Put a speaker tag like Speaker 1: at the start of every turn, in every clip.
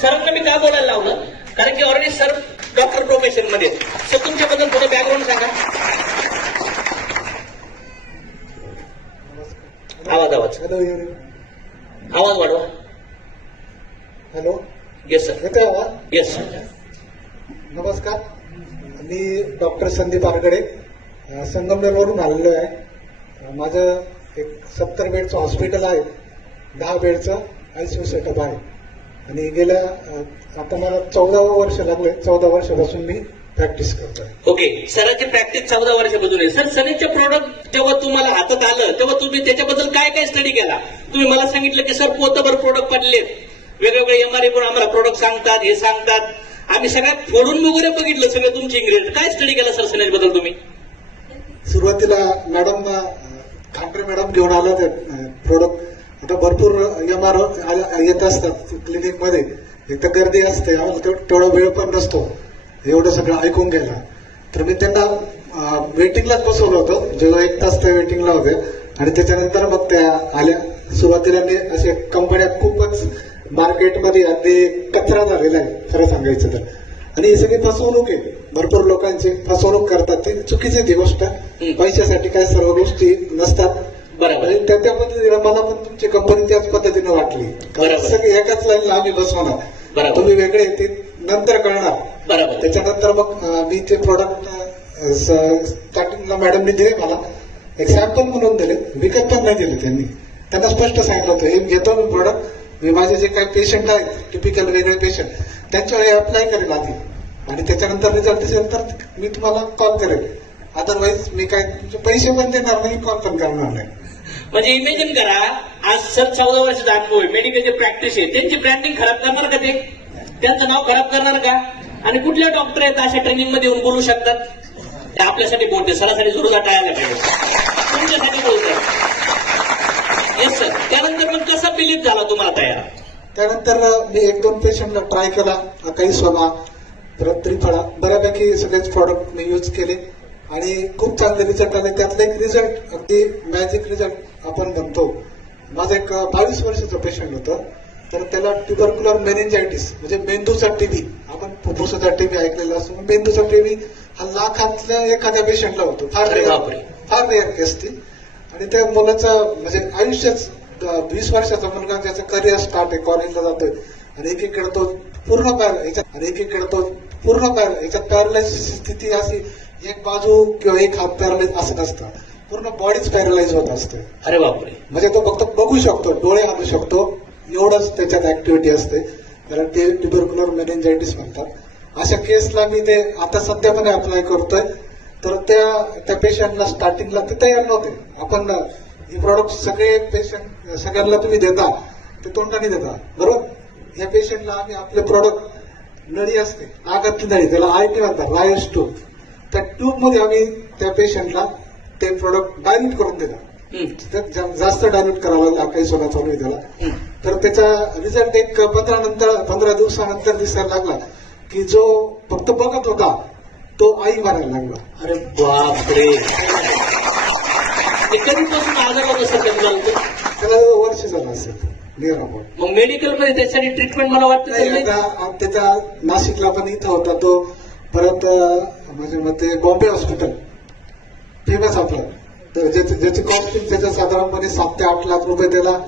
Speaker 1: सरांना मी का बोलायला लावलं? कारण की ऑलरेडी सर डॉक्टर प्रोफेशनमध्ये. सर तुमच्याबद्दल थोडं बॅकग्राऊंड सांगा. आवाज आवाज.
Speaker 2: हॅलो
Speaker 1: आवाज वाढवा.
Speaker 2: हॅलो
Speaker 1: येस सर
Speaker 2: येतोय आवाज?
Speaker 1: येस
Speaker 2: नमस्कार. मी डॉक्टर संदीप आरगडे संगमनेरवरून आलेलो आहे. माझं एक सत्तर बेडचं हॉस्पिटल आहे. दहा बेडचं आयसीयू सेटअप आहे. आणि गेल्या आता मला चौदा वर्ष लागले चौदा वर्षापासून मी प्रॅक्टिस करतोय.
Speaker 1: ओके सरांची प्रॅक्टिस चौदा वर्षापासून आहे. सर सनीचं प्रोडक्ट जेव्हा तुम्हाला हातात आलं तेव्हा तुम्ही त्याच्याबद्दल काय काय स्टडी केला? तुम्ही मला सांगितलं की सर पोतभर प्रोडक्ट पडलेत वेगवेगळे एमआरआय पण आम्हाला प्रोडक्ट सांगतात हे सांगतात. आम्ही सगळ्यात फोडून वगैरे बघितलं सगळं तुमची इंग्रेडियंट काय स्टडी केला सर सनेजबद्दल तुम्ही?
Speaker 2: सुरुवातीला मॅडम खांडरे मॅडम घेऊन आल्या ते प्रोडक्ट आता भरपूर एम आर येत असतात क्लिनिकमध्ये एक तर गर्दी असते आम्हाला तेव- तेवढा वेळ पण नसतो. एवढं सगळं ऐकून घ्यायला. तर मी त्यांना वेटिंगलाच बसवलं होतं. जेव्हा एक तास त्या वेटिंगला होत्या आणि त्याच्यानंतर मग त्या आल्या. सुरुवातीला मी असे कंपन्या खूपच मार्केटमध्ये अगदी कचरा झालेला आहे खरं सांगायचं तर. आणि ही सगळी फसवणूक आहे. भरपूर लोकांची फसवणूक करतात. ती चुकीची ती गोष्ट. पैशासाठी काय सर्व गोष्टी नसतात.
Speaker 1: बरोबर.
Speaker 2: आणि त्या त्या पद्धतीने मला पण तुमची कंपनी त्याच पद्धतीने वाटली. कारण
Speaker 1: बरोबर.
Speaker 2: सगळे एकाच लाईनला आम्ही बसवणार.
Speaker 1: बरोबर.
Speaker 2: तुम्ही वेगळे ते नंतर कळणार.
Speaker 1: बरोबर.
Speaker 2: त्याच्यानंतर मग मी ते प्रोडक्ट स्टार्टिंगला मॅडमने दिले मला. एक सॅम्पल म्हणून दिले. विकत पण नाही दिले त्यांनी. त्यांना स्पष्ट सांगितलं होतं हे घेतो मी प्रोडक्ट मी माझे जे काही पेशंट आहेत टिपिकल वेगळे पेशंट त्यांच्यावर हे अप्लाय करेल आधी. आणि त्याच्यानंतर रिझल्ट दिसेल तर मी तुम्हाला कॉल करेल. अदरवाईज मी काय तुमचे पैसे पण देणार नाही कॉल पण करणार नाही.
Speaker 1: म्हणजे इमेजिन करा आज सर चौदा वर्षाचा अनुभव आहे मेडिकलची प्रॅक्टिस आहे त्यांची ब्रँडिंग खराब करणार का ते? त्यांचं नाव खराब करणार का? आणि कुठल्या डॉक्टर आहेत अशा ट्रेनिंगमध्ये येऊन बोलू शकतात? ते आपल्यासाठी बोलते सरासरी जोरदार टाळायला पाहिजे तुमच्यासाठी बोलतात येस सर त्यानंतर मग कसा बिलीफ झाला तुम्हाला तयार?
Speaker 2: त्यानंतर मी एक दोन पेशंटला ट्राय केला काही सोना परत त्रिफळा बऱ्यापैकी सगळेच प्रॉडक्ट मी यूज केले. आणि खूप चांगले रिझल्ट आले. त्यातला एक रिझल्ट अगदी मॅजिक रिझल्ट आपण म्हणतो माझं एक बावीस वर्षाचं पेशंट होतं. तर त्याला ट्युबरक्युलर मेनिंजायटिस म्हणजे मेंदूचा टीबी आपण फुफ्फुसाचा टीबी ऐकलेला असतो मेंदूचा टीबी हा लाखातल्या एखाद्या पेशंटला होतो. फार
Speaker 1: अरे
Speaker 2: रेअर. फार रेअर केस ती. आणि त्या मुलाचं म्हणजे आयुष्यच वीस वर्षाचा मुलगा ज्याचं करिअर स्टार्ट आहे कॉलेजला जातोय. आणि एकीकडे तो पूर्ण पॅर याच्यात आणि एकीकडे तो पूर्ण पॅर याच्यात पॅरलाइज स्थिती अशी एक बाजू किंवा एक हात पॅरलाइज असं नसतं पूर्ण बॉडीच पॅरलाइज होत असते.
Speaker 1: अरे बापरे.
Speaker 2: म्हणजे तो फक्त बघू शकतो डोळे हलू शकतो एवढंच त्याच्यात ऍक्टिव्हिटी असते. त्याला ते ट्युबरक्युलर मेनेंजायटिस म्हणतात. अशा केसला मी ते आता सध्या पण अप्लाय करतोय. तर त्या त्या पेशंटला स्टार्टिंगला ते तयार नव्हते. आपण हे प्रॉडक्ट सगळे पेशंट सगळ्यांना तुम्ही देता ते तोंडाने देता. बरोबर? या पेशंटला आम्ही आपले प्रॉडक्ट नळी असते आगातली नळी त्याला आय टी म्हणतात ट्यूब त्या ट्यूबमध्ये आम्ही त्या पेशंटला ते प्रोडक्ट डायल्यूट करून देतात. जास्त डायल्यूट करावं लागला काही सोडा चालू आहे त्याला. तर त्याचा रिझल्ट एक पंधरा नंतर पंधरा दिवसानंतर दिसायला लागला की जो फक्त बघत होता तो आई म्हणायला लागला.
Speaker 1: अरे बापरे. कधीपासून?
Speaker 2: त्याला वर्ष झालं असेल नियर अबाउट
Speaker 1: मग मेडिकलमध्ये त्यासाठी ट्रीटमेंट मला वाटतं
Speaker 2: त्याचा नाशिकला पण इथं होता तो. परत माझ्या मते बॉम्बे हॉस्पिटल फेमस आपलं. तर ज्याची ज्याची कॉस्टिंग त्याच्या साधारणपणे सात ते आठ लाख रुपये त्याला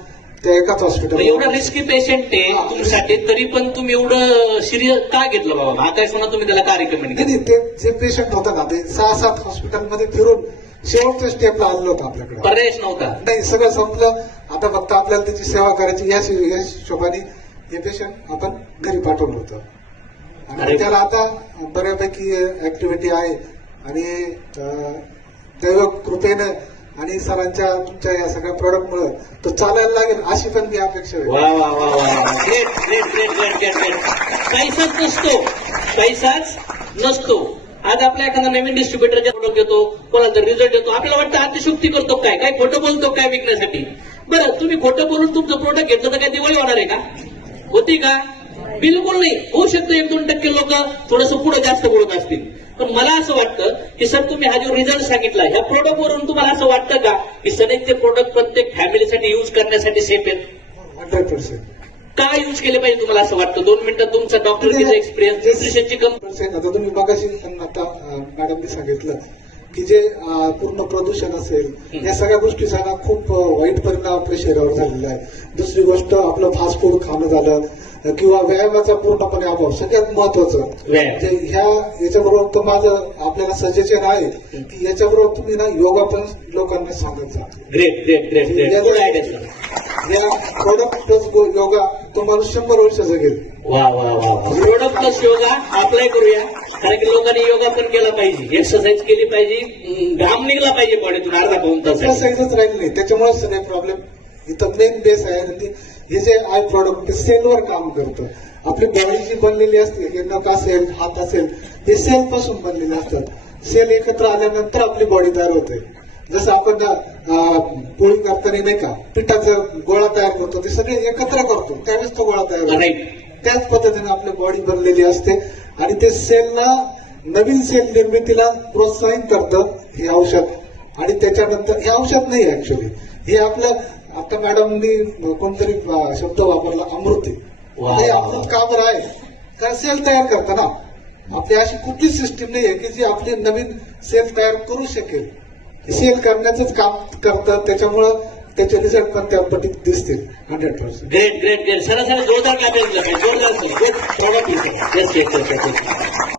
Speaker 2: त्या एकाच हॉस्पिटल
Speaker 1: एवढा रिस्की पेशंट आहे. तुमच्यासाठी तरी पण तुम्ही एवढं सिरियस का घेतलं बाबा? हा काय सोना तुम्ही त्याला का रिकमेंड
Speaker 2: नाही ते जे पेशंट होतं ना ते सहा सात हॉस्पिटलमध्ये फिरून शेवटच्या स्टेपला आलेलं होतं आपल्याकडे.
Speaker 1: पर्यायच नव्हता.
Speaker 2: नाही सगळं संपलं. आता फक्त आपल्याला त्याची सेवा करायची या हिशोबाने हे पेशंट आपण घरी पाठवलं होतं. आणि त्याला आता बऱ्यापैकी ऍक्टिव्हिटी आहे. आणि दैव कृपेनं आणि सरांच्या तुमच्या या सगळ्या प्रोडक्टमुळे तो चालायला लागेल अशी पण मी अपेक्षा
Speaker 1: पैसाच नसतो. पैसाच नसतो. आज आपला एखादा नवीन डिस्ट्रीब्युटरचा प्रोडक्ट देतो कोणाचा रिझल्ट देतो आपल्याला वाटतं अतिशुक्ती करतो काय? काय खोटं बोलतो काय विकण्यासाठी? बरं तुम्ही खोटं बोलून तुमचं प्रोडक्ट घेतलं तर काय दिवाळी होणार आहे का? होती का? बिलकुल नाही. होऊ शकतं एक दोन टक्के लोक थोडस पुढे जास्त बोलत असतील. पण मला असं वाटतं की सर तुम्ही हा जो रिझल्ट सांगितला ह्या प्रोडक्ट वरून तुम्हाला असं वाटतं का की सनेजचे प्रोडक्ट प्रत्येक फॅमिलीसाठी युज करण्यासाठी सेफ आहेत?
Speaker 2: हंड्रेड पर्सेंट
Speaker 1: काय यूज केले पाहिजे तुम्हाला असं वाटतं? दोन मिनिटात तुमचा डॉक्टरकीचा एक्सपिरियन्स न्यूट्रिशनची
Speaker 2: पर्सेंट आता तुम्ही मगाशी आता मॅडमनी सांगितलं की जे पूर्ण प्रदूषण असेल. या सगळ्या गोष्टीचा ना खूप वाईट परिणाम आपल्या शरीरावर झालेला आहे. दुसरी गोष्ट आपलं फास्ट फूड खाणं झालं किंवा व्यायामाचा पूर्णपणे अभाव सगळ्यात महत्वाचं. म्हणजे ह्या याच्याबरोबर तर माझं आपल्याला सजेशन आहे की याच्याबरोबर तुम्ही ना योगा पण लोकांना सांगत जा.
Speaker 1: ग्रेट ग्रेट ग्रेट
Speaker 2: या- प्रोडक्ट प्लस योगा तुम्हाला शंभर वर्ष जगेल
Speaker 1: वा वा वा प्रोडक्ट प्लस योगा अप्लाय करूया. कारण की लोकांनी योगा पण केला पाहिजे. एक्सरसाइज केली पाहिजे. घाम निघला पाहिजे बॉडीतून अर्धा पाऊन तास
Speaker 2: एक्सरसाइजच राहील नाही. त्याच्यामुळे सगळे प्रॉब्लेम इथं मेन बेस आहे आणि हे जे आय प्रॉडक्ट ते सेलवर काम करतं. आपली बॉडी जी बनलेली असते हे नख असेल हात असेल ते सेल पासून बनलेले असतात. सेल एकत्र आल्यानंतर आपली बॉडी तयार होते. जसं आपण पोळी करताना नाही का पिठाचा गोळा तयार करतो ते सगळे एकत्र करतो. त्यावेळेस तो गोळा तयार होतो. त्याच पद्धतीने आपली बॉडी बनलेली असते. आणि ते सेलला नवीन सेल निर्मितीला प्रोत्साहन करतं हे औषध. आणि त्याच्यानंतर हे औषध नाही ऍक्च्युली हे आपलं आता मॅडमनी कोणतरी शब्द वापरला अमृत. हे अमृत का बरं आहे? कारण सेल तयार करतं ना. आपली अशी कुठलीच सिस्टीम नाही आहे की जी आपली नवीन सेल तयार करू शकेल. सेल करण्याचंच काम करतं त्याच्यामुळं त्याचे रिझल्ट पण त्या पटीत दिसतील. Hundred percent
Speaker 1: great great great sir sir जोरदार काय जोरदार sir good product yes yes yes